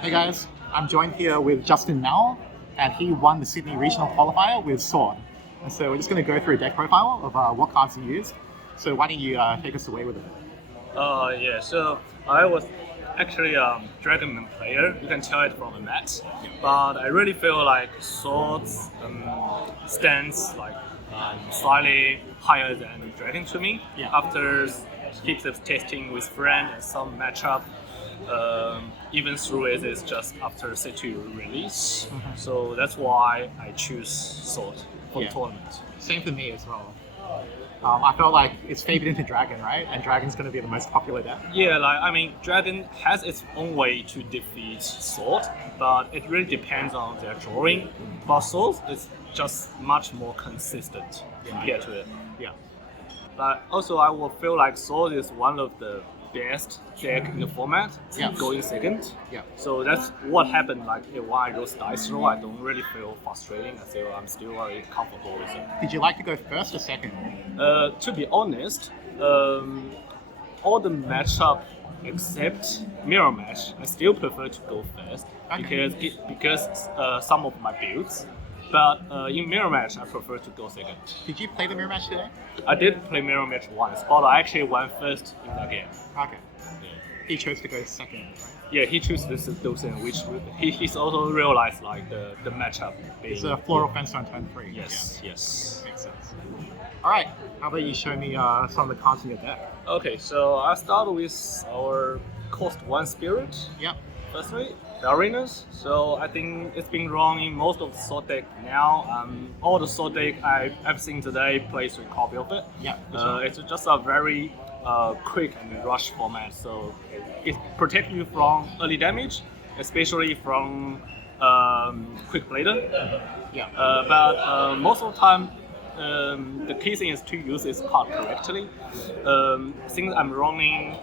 Hey guys, I'm joined here with Justin Mao, and he won the Sydney Regional Qualifier with Sword. And so we're just going to go through a deck profile of what cards he used. So why don't you take us away with it? Yeah, so I was actually a Dragonman player, you can tell it from the mat, but I really feel like Swords stands like slightly higher than Dragon to me. Yeah. After keeps testing with friend and some matchup, even through it is just after C2 release. So that's why I choose Sword for the tournament. Same for me as well. I felt like it's favored into Dragon, right? And Dragon's going to be the most popular deck. Yeah, Dragon has its own way to defeat Sword, but it really depends on their drawing. But Sword is just much more consistent compared to it. Yeah. But also, I will feel like Sword is one of the best deck in the format, going second. Yeah. So that's what happened. Like when I use dice roll, I don't really feel frustrating. I feel I'm still very comfortable with it. Did you like to go first or second? To be honest, all the matchup except mirror match, I still prefer to go first because some of my builds. But in mirror match, I prefer to go second. Did you play the mirror match today? I did play mirror match once, but I actually won first in that game. Okay. Yeah. He chose to go second. Yeah, he chose those things, which he's also realized like the matchup. It's a floral fence on turn 3. Yes, yes. Makes sense. All right, how about you show me some of the cards in your deck? Okay, so I'll start with our cost 1 spirit. Yep. Firstly, the arenas. So I think it's been wrong in most of the sword deck now. All the sword deck I've seen today plays with copy of it. Yeah. It's just a very quick and rush format, so it protects you from early damage, especially from quick blader. Yeah. But most of the time, the key thing is to use this card correctly. Since I'm running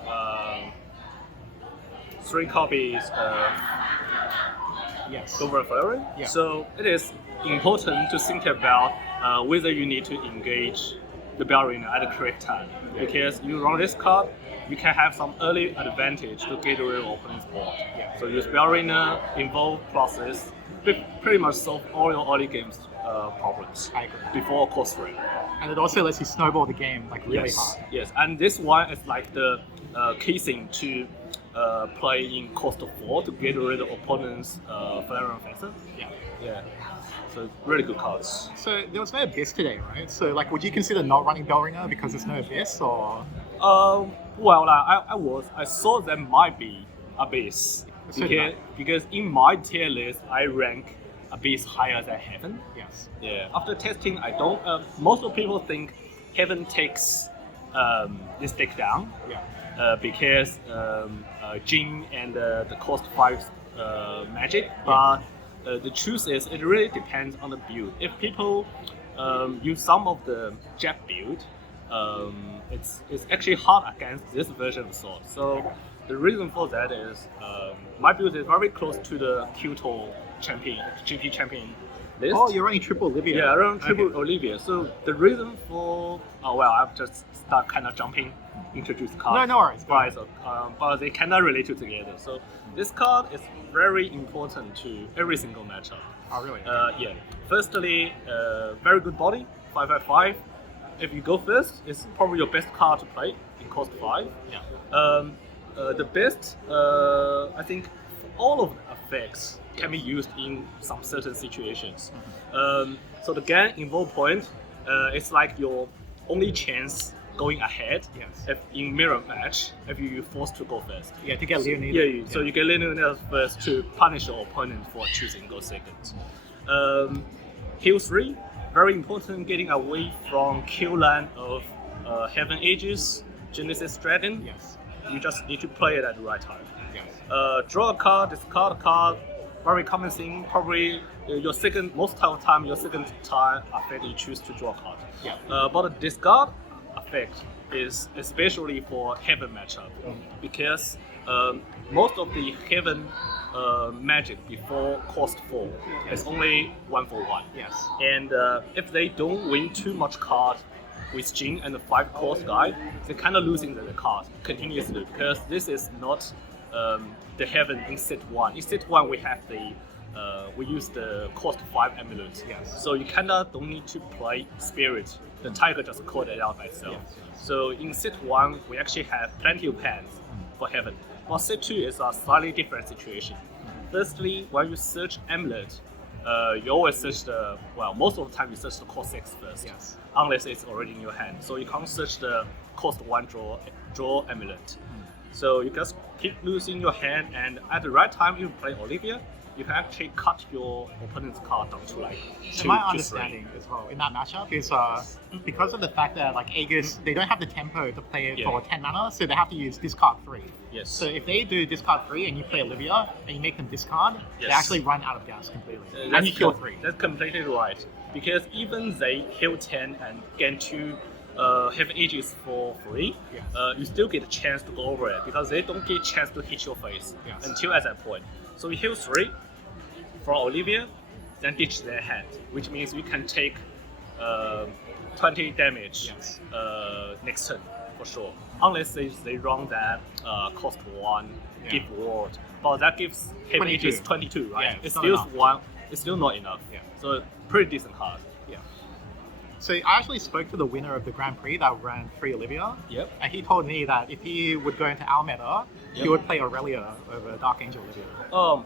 3 copies Silver Flurry, so it is important to think about whether you need to engage the Bell Arena at the correct time. Because you run this card, you can have some early advantage to get rid of opponent's board. So use Bell Arena, involve process, pretty much solve all your early games problems before cost 3. And it also lets you snowball the game like really hard. Yes, and this one is like the key thing to play in cost 4 to get rid of opponent's flare offensive. Yeah. So really good cards. So there was no Abyss today, right? So like, would you consider not running Bellringer because there's no Abyss, or? I saw there might be Abyss because in my tier list I rank Abyss higher than Heaven. Yes. Yeah. After testing, I don't. Most of people think Heaven takes this deck down. Yeah. Because Jin and the cost 5 magic, but the truth is it really depends on the build. If people use some of the Jab build, it's actually hard against this version of Sword. So the reason for that is my build is very close to the Kyoto GP champion list. Oh, you're running triple Olivia. Yeah, I run triple Olivia. So the reason for I've just start kind of jumping introduce cards. No worries. But they cannot relate to together. So this card is very important to every single matchup. Oh, really? Yeah. Firstly, very good body, 5/5. If you go first, it's probably your best card to play in cost 5. Yeah. The best, I think, all of the effects can be used in some certain situations. So the gain involve point, it's like your only chance going ahead. Yes. If in mirror match, if you're forced to go first. Yeah, to get Leonid. So you get Leonid first to punish your opponent for choosing go second. Heal 3, very important, getting away from kill line of Heaven Aegis, Genesis Dragon. Yes. You just need to play it at the right time. Yes. Draw a card, discard a card, very common thing. Probably most of the time, your second time effect you choose to draw a card. Yeah. But the discard effect is especially for Heaven matchup because most of the Heaven magic before cost 4 is only 1/1. Yes. And if they don't win too much card with Jin and the 5 cost guy, they're kind of losing the card continuously because this is not the heaven in set 1. In set 1 we have we use the cost 5 amulet. Yes. So you kinda don't need to play spirit. The tiger just called it out by itself. Yes. So in set 1 we actually have plenty of hands for heaven. But set 2 is a slightly different situation. Firstly, when you search amulet, you always search most of the time you search the cost 6 first. Yes. Unless it's already in your hand. So you can't search the cost 1 draw amulet. So you just keep losing your hand, and at the right time you play Olivia, you can actually cut your opponent's card down to like 2 My to 3. understanding as well in that matchup is because of the fact that like Aegis, they don't have the tempo to play it for 10 mana, so they have to use discard 3. Yes. So if they do discard 3 and you play Olivia and you make them discard, they Yes. actually run out of gas completely. And That's you kill 3. That's completely right. Because even they heal 10 and gain 2 have ages for free, Yes. You still get a chance to go over it because they don't get a chance to hit your face Yes. until at that point. So you heal 3 from Olivia, then ditch their hand, which means you can take 20 damage Yes. next turn for sure. Unless they run that cost 1 gift ward, but that gives hit 22. ages 22, right? Yeah, it's not still enough. one. It's still not enough. Yeah. So pretty decent card. Yeah. So I actually spoke to the winner of the Grand Prix that ran 3 Olivia, Yep. and he told me that if he would go into our meta, he Yep. would play Aurelia over Dark Angel Olivia.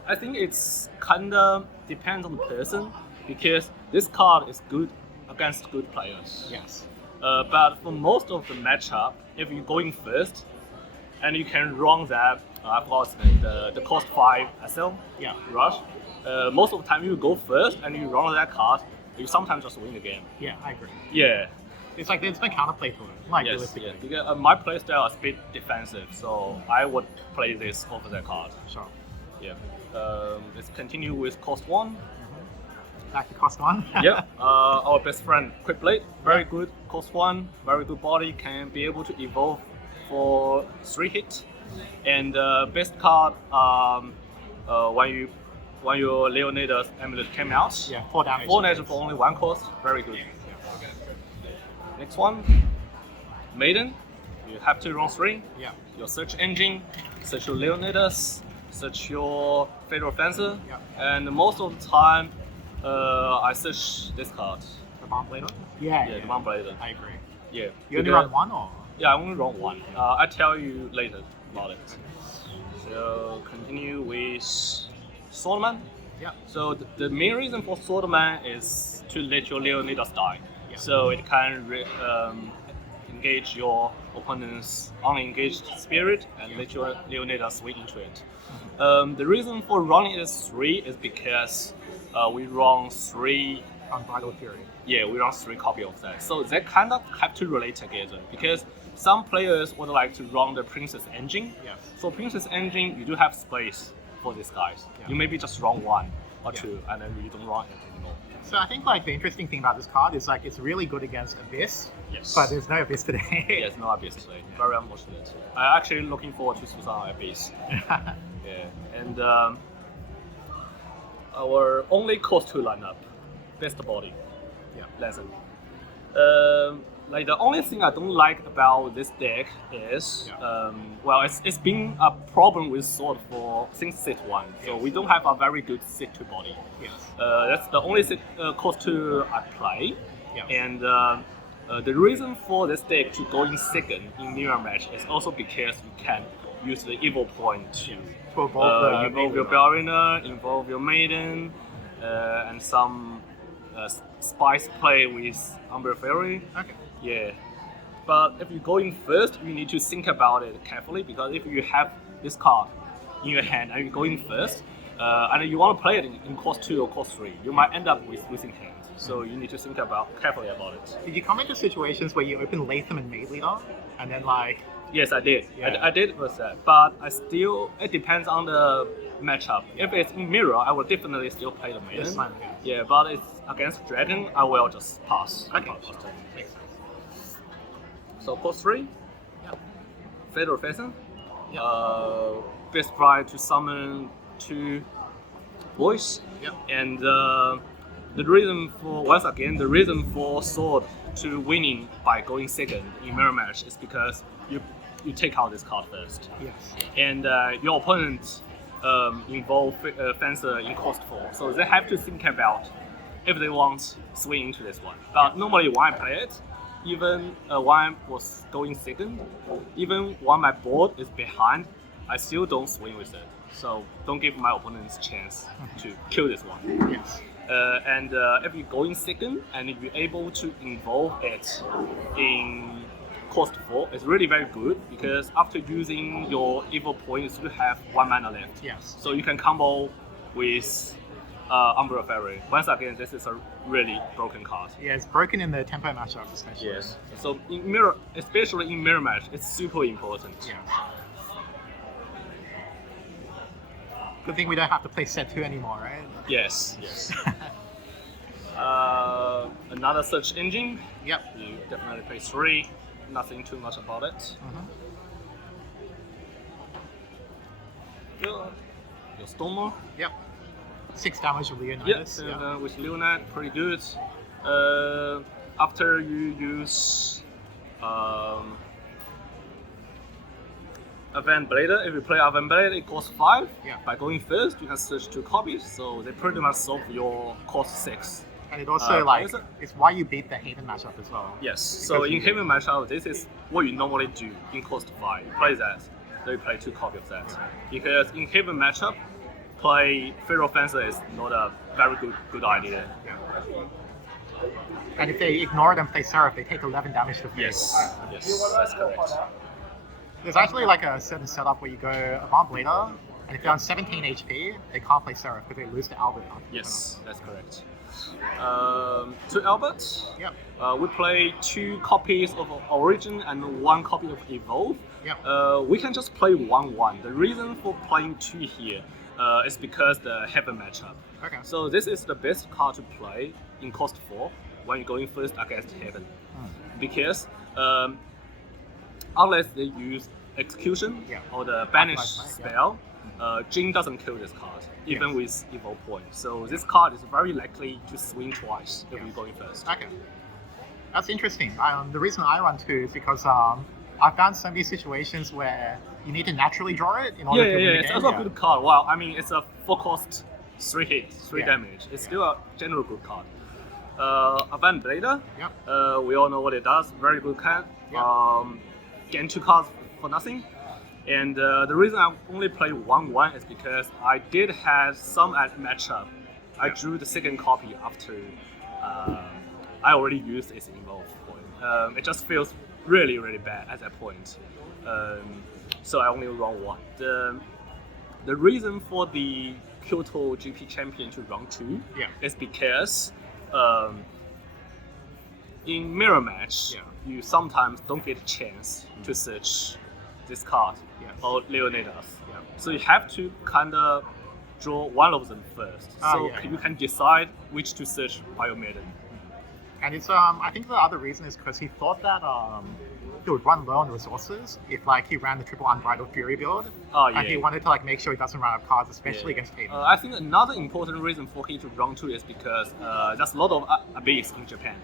I think it's kinda depends on the person because this card is good against good players. Yes. But for most of the matchup, if you go in first and you can run that, I forgot the cost 5 SL Yeah. rush. Most of the time you go first and you run that card, you sometimes just win the game. Yeah, I agree. Yeah. It's like there's no counterplay to it, like Yes. realistically. Yeah. Because my playstyle is a bit defensive, so I would play this over that card. Sure. Yeah. Let's continue with cost 1. Back to cost 1. Yep, our best friend Quick Blade, very good cost 1, very good body, can be able to evolve for 3 hit. And best card when your Leonidas amulet came out. Yeah, 4 damage. 4 damage for only 1 cost, very good. Next one, Maiden, you have to run 3. Yeah. Your search engine, search your Leonidas, search your Fatal Fencer, Yeah. and most of the time I search this card. The Bomb Blader? Yeah, Yeah, the One Blader. I agree. Yeah. You only because- run 1 or? Yeah, I only run 1. I'll tell you later about it. So continue with Swordman. Yeah. So the main reason for Swordman is to let your Leonidas die. Yeah. So it can engage your opponent's unengaged spirit and let your Leonidas swing into it. The reason for running it as 3 is because we run 3. Unbridled Fury. Yeah, we run 3 copy of that. So they kind of have to relate together because some players would like to run the Princess Engine. Yes. So Princess Engine, you do have space for these guys. Yeah. You maybe just run 1 or Yeah. 2 and then you don't run it anymore. So I think like the interesting thing about this card is like it's really good against Abyss, Yes. but there's no Abyss today. Yes, no Abyss today. Very unfortunate. I'm actually looking forward to Susan Abyss. Yeah. And our only cost 2 lineup, best body. Yeah. Lesson. Like the only thing I don't like about this deck is, it's been a problem with sword since set 1. So we don't have a very good set 2 body. Yes. That's the only cost 2 I play. Yeah. And the reason for this deck to go in second in mirror match is also because you can use the evil point to involve your Ballerina, involve your Maiden, and some spice play with Umber Fairy. Okay. Yeah. But if you go in first, you need to think about it carefully because if you have this card in your hand and you go in first, and you want to play it in cost 2 or cost 3, you might end up with losing hand. So you need to think carefully about it. Did you come into situations where you open Latham and Maid Leader, and then like? Yes, I did. Yeah. I did with that, but it depends on the matchup. If it's in mirror, I will definitely still play the Maiden. This time, yeah. Yeah, but it's against Dragon, I will just pass. Okay. Pass turn. Makes sense. So cost 3, Yeah. Fatal Pheasant. Yeah. Best try to summon 2 boys. Yep. And the reason for Sword to winning by going second in mirror match is because you you take out this card first. Yes. And your opponent involve fencer in cost 4, so they have to think about if they want swing into this one. But normally when I play it, even when I was going second, even when my board is behind, I still don't swing with it. So don't give my opponents chance to kill this one. Yes. And if you go in second and if you're able to involve it in cost 4, it's really very good because after using your evil point, you still have 1 mana left. Yes. So you can combo with Umbrella Fairy. Once again, this is a really broken card. Yeah, it's broken in the tempo matchup especially. Yes. So in mirror, especially in mirror match, it's super important. Yeah. Good thing we don't have to play set 2 anymore, right? Yes. Yes. Another search engine. Yep. You definitely play 3. Nothing too much about it. Your Stormer. Yep. 6 damage with Leonidas. Yes, with Leonid, pretty good. After you use Avant Blader, if you play Avant Blader, it costs 5. Yeah. By going first, you can search 2 copies, so they pretty much solve your cost 6. And it also it's why you beat the Haven matchup as well. Yes. So in Haven matchup, this is what you normally do in cost 5. You play that, then you play 2 copies of that. Because in Haven matchup, play Feral Fencer is not a very good idea. Yeah. And if they ignore them, play Seraph, they take 11 damage to face. Yes, that's correct. There's actually like a certain setup where you go Avant Blader, and if they're on 17 HP, they can't play Seraph because they lose to Albert. Yes, that's correct. To Albert, Yep. We play 2 copies of Origin and 1 copy of Evolve. Yep. We can just play 1/1. The reason for playing 2 here is because the Heaven matchup. Okay. So this is the best card to play in cost 4 when you're going first against Heaven. Because unless they use Execution or the Banish spell, Jin doesn't kill this card, even with Evil Point. So this card is very likely to swing twice if you're going first. Okay. That's interesting. The reason I run 2 is because I've found so many situations where you need to naturally draw it in order to win the game. It's also a good card. Wow, I mean, it's a 4 cost, 3 hit, 3 damage. It's still a general good card. Avant Blader, we all know what it does. Very good card. Gain 2 cards for nothing. And the reason I only play 1/1 is because I did have some matchup. I drew the second copy after I already used its Evolve point. It just feels really, really bad at that point. So I only run 1. The reason for the Kyoto GP champion to run 2 is because in mirror match, you sometimes don't get a chance to search this card or Leonidas. So you have to kind of draw one of them first. So you can decide which to search by your maiden. And it's I think the other reason is because he thought that he would run low on resources if like he ran the triple Unbridled Fury build. And he wanted to like make sure he doesn't run out of cards, especially against Haven. I think another important reason for him to run 2 is because there's a lot of Abyss in Japan.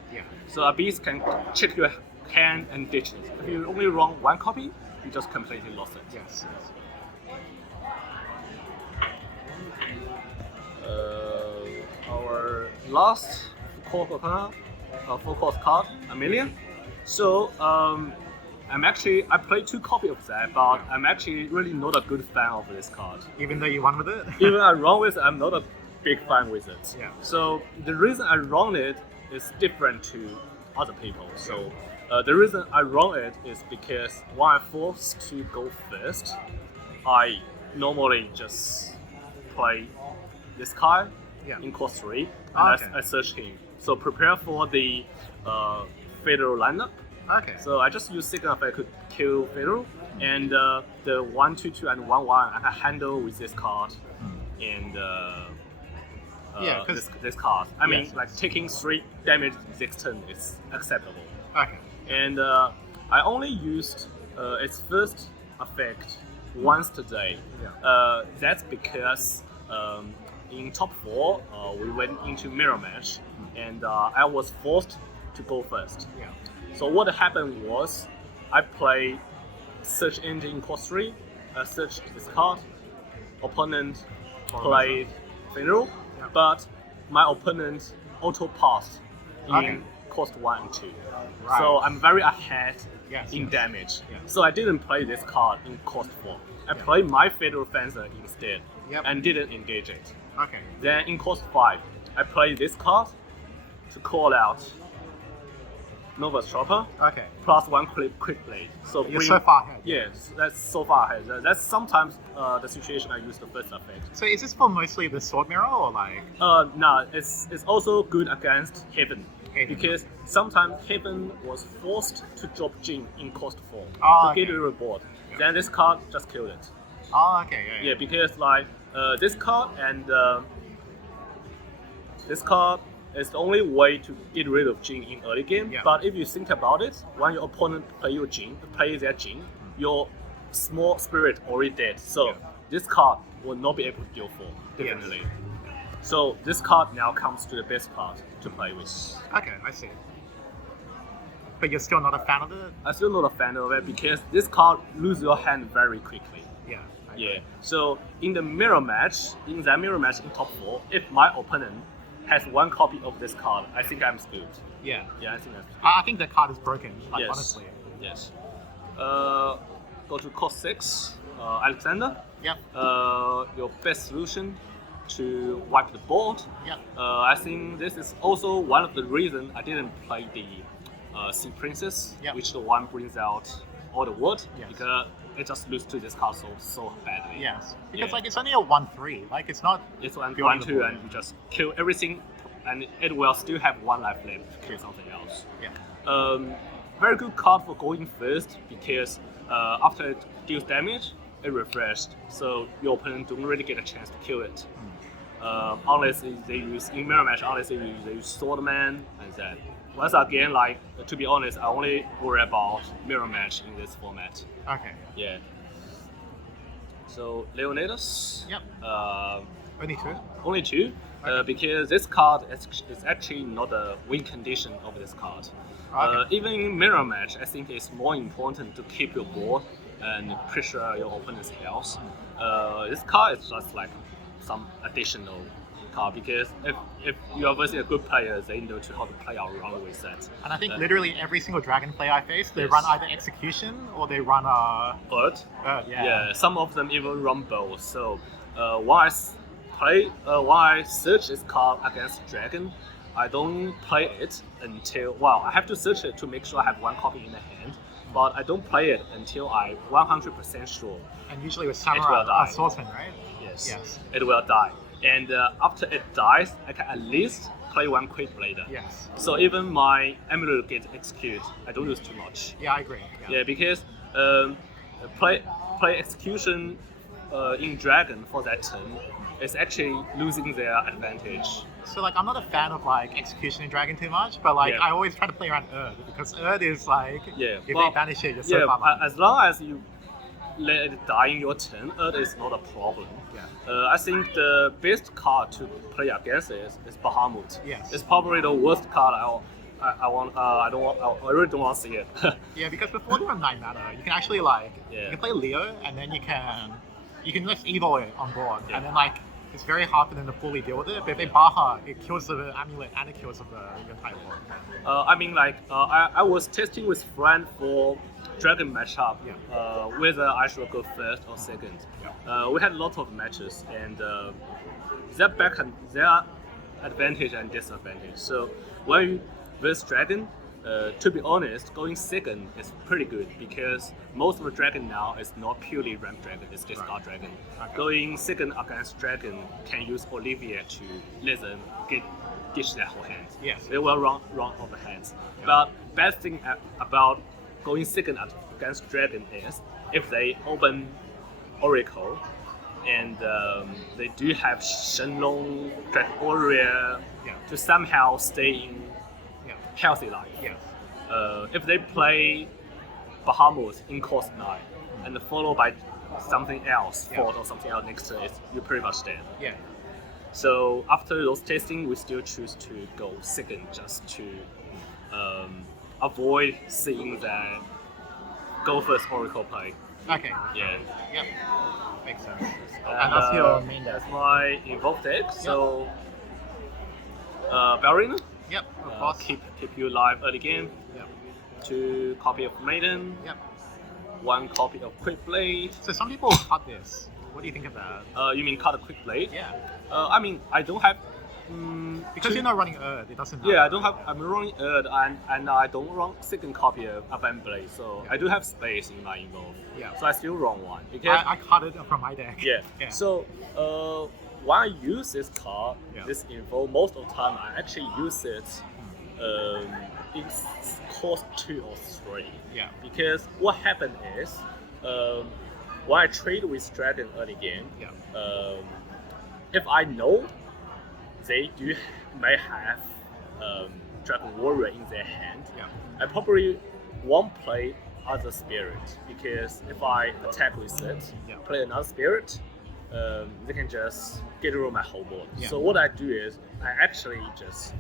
So Abyss can check your hand and ditch it. If you only run 1 copy, you just completely lost it. Yes. Our last 4-cost card, Amelia. So I played 2 copies of that, but I'm actually really not a good fan of this card. Even though you won with it? Even I run with it, I'm not a big fan with it. So the reason I run it is different to other people. So the reason I run it is because when I'm forced to go first, I normally just play this card in cost 3 and I search him. So prepare for the Federal lineup. So I just use Second Effect to kill Federal, and the 1/2/2 and 1/1 I can handle with this card and this card. I mean, like taking 3 damage this turn is acceptable. And I only used its first effect once today. That's because in top 4 we went into mirror match, and I was forced to go first. So what happened was I played search engine in cost 3, search this card, opponent played Funeral, but my opponent auto passed in cost 1 and 2. Right. So I'm very ahead in Yes. damage. Yeah. So I didn't play this card in cost 4. I played my Federal Fencer instead and didn't engage it. Okay. Then in cost 5, I played this card to call out Nova's Chopper Okay. plus 1 quick blade. So You're so far ahead. Yes, that's so far ahead. That's sometimes the situation I use the first effect. So is this for mostly the sword mirror or like? No, it's also good against Heaven. Heaven. Because sometimes Heaven was forced to drop Jin in cost 4 Oh, to get okay. a reward. Yeah. Then this card just killed it. Oh, okay. Yeah, because like this card and this card is the only way to get rid of Jin in early game. Yeah. But if you think about it, when your opponent play their Jin, your small spirit already dead. So this card will not be able to deal 4, definitely. So this card now comes to the best card to play with. Okay, I see. But you're still not a fan of it? I'm still not a fan of it because this card loses your hand very quickly. Yeah. Yeah. So in that mirror match in top 4, if my opponent has 1 copy of this card, I think I'm screwed. Yeah. Yeah, I think that's I think the card is broken, like, yes. honestly. Yes. Go to cost 6, Alexander. Yep. Your best solution to wipe the board. Yep. I think this is also one of the reasons I didn't play the Sea Princess, Yep. which the one brings out all the wood, Yes. because it just loses to this card so badly. Yes. Because Yeah. like it's only a 1/3. Like it's not. It's one, beyond 1, the 2, board. and you just kill everything, and it will still have 1 life left to kill something else. Yeah. Very good card for going first because after it deals damage, it refreshed, so your opponent don't really get a chance to kill it. Unless they use in mirror match, unless they use Swordman and that. Once again, like to be honest, I only worry about mirror match in this format. Okay. Yeah. So Leonidas. Yep. Only 2. Only 2, because this card is actually not a win condition of this card. Okay. Even in mirror match, I think it's more important to keep your board and pressure your opponent's health. This card is just like some additional card because if you are versing a good player, they know how to play around with that. And I think literally every single dragon player I face, they Yes. run either execution or they run But yeah. some of them even run both. So when I search this card against dragon, I don't play it until I have to search it to make sure I have 1 copy in the hand. But I don't play it until I'm 100% sure. And usually with will samurai, die. swordsman, right? Yes. It will die. And after it dies, I can at least play 1 quick blade. Yes. So even my amulet gets executed, I don't lose too much. Yeah, I agree. Yeah, because play execution in dragon for that turn is actually losing their advantage. So like I'm not a fan of like execution in dragon too much, but like Yeah. I always try to play around Earth because Earth is like Yeah, if well, they banish it, you're so Yeah, far behind. as long as you let it die in your turn, it is not a problem. Yeah. I think the best card to play against is Bahamut. Yes. It's probably the worst card I really don't want to see it. Yeah, because before they're on 9 mana, you can actually like Yeah. you can play Leo and then you can just evil it on board, Yeah. and then like it's very hard for them to fully deal with it. But if they Baha, it kills the amulet and it kills the entire board. I mean, like I was testing with friend for dragon matchup, whether I should go first or second. We had a lot of matches, and their advantage and disadvantage. So when you verse dragon, to be honest, going second is pretty good because most of the dragon now is not purely ramp dragon, it's discard dragon. Okay. Going second against dragon can use Olivia to let them ditch their whole hand. Yes. They will run out of hands. But bad thing about going second against dragon is if they open Oracle and they do have Shenlong, Dragon Warrior to somehow stay in healthy life. Yes. If they play Bahamut in cost 9 and followed by something else, Fort or something else next to it, you're pretty much dead. Yeah. So after those testing, we still choose to go second just to avoid seeing that go first Oracle play. Okay. Yeah. Yep. Makes sense. And And that's your main deck. That's my involved deck. So, Ballerina. Yep. Of course. Keep you alive early game. Yep. 2 copy of Maiden. Yep. 1 copy of Quick Blade. So some people cut this. What do you think of that? You mean cut a Quick Blade? Yeah. I mean, I don't have. Because you're not running Earth, it doesn't matter. Yeah, I don't have. I'm running Earth and I don't run second copy of Van Blade, so I do have space in my involved. Yeah. So I still run one because I cut it from my deck. yeah. Yeah. So when I use this card, Yeah. this info, most of the time I actually use it. In cost 2 or 3. Yeah. Because what happened is, when I trade with Dragon early game, Yeah. if I know they may have Dragon Warrior in their hand, Yeah. I probably won't play other spirit because if I attack with it, Yeah. play another spirit, they can just get rid of my whole board. Yeah. So what I do is I actually just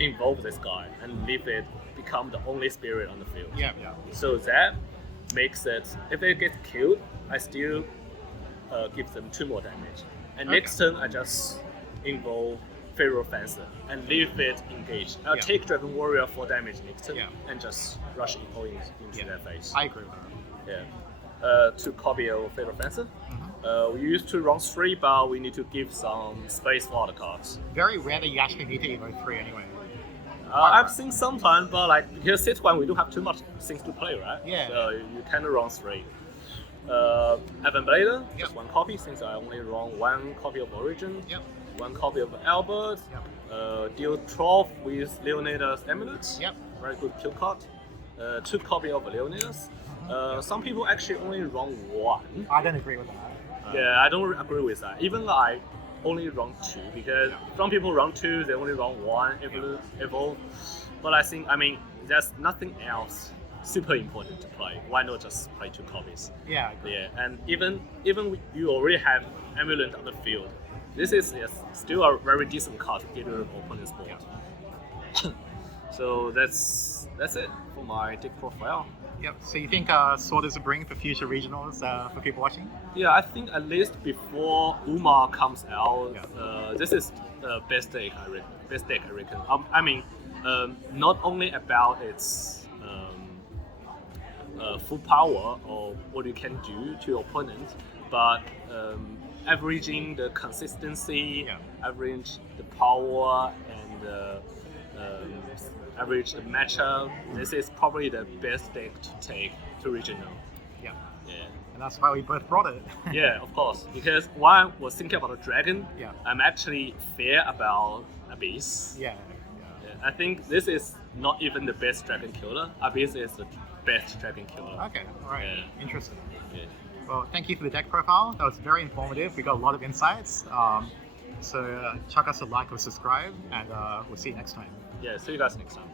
involve this guy and leave it become the only spirit on the field. Yeah. Yeah. So that makes it, if it gets killed, I still give them 2 more damage. And Okay. next turn I just involve Pharaoh Fencer and leave it engaged. I'll Yeah. take Dragon Warrior 4 damage next turn Yeah. and just rush it all into Yeah. their face. I agree with that. Yeah. 2 copy of Pharaoh Fencer. We used to run 3, but we need to give some space for other cards. Very rare that you actually need to evo 3 anyway. I've seen sometimes, but like because set 1 we don't have too much things to play, right? Yeah. So you kind of run 3. Evan Blader, just Yep. 1 copy since I only run 1 copy of Origin. Yep. 1 copy of Albert. Yep. Deal 12 with Leonidas Amulet. Yep. Very good kill card. 2 copy of Leonidas. Some people actually only run 1. I don't agree with that. Yeah, I don't agree with that. Even I only run 2 because some people run 2, they only run 1 evolve. But I think, I mean, there's nothing else super important to play. Why not just play 2 copies? Yeah. I agree. Yeah, and even you already have Amulet on the field, this is still a very decent card to get rid of opponent's board. So that's it for my deck profile. Yep. So you think Sword is a bring for future regionals for people watching? Yeah, I think at least before Uma comes out, this is the best deck I reckon. I mean, not only about its full power or what you can do to your opponent, but averaging the consistency, average the power, and average the matchup. This is probably the best deck to take to regional. Yeah. Yeah. And that's why we both brought it. Yeah, of course. Because while I was thinking about the dragon, Yeah. I'm actually fair about Abyss. Yeah. Yeah, I think this is not even the best dragon killer. Abyss is the best dragon killer. Okay. All right. Yeah. Interesting. Yeah. Well, thank you for the deck profile. That was very informative. We got a lot of insights. So chuck us a like or subscribe, and we'll see you next time. Yeah, see you guys next time.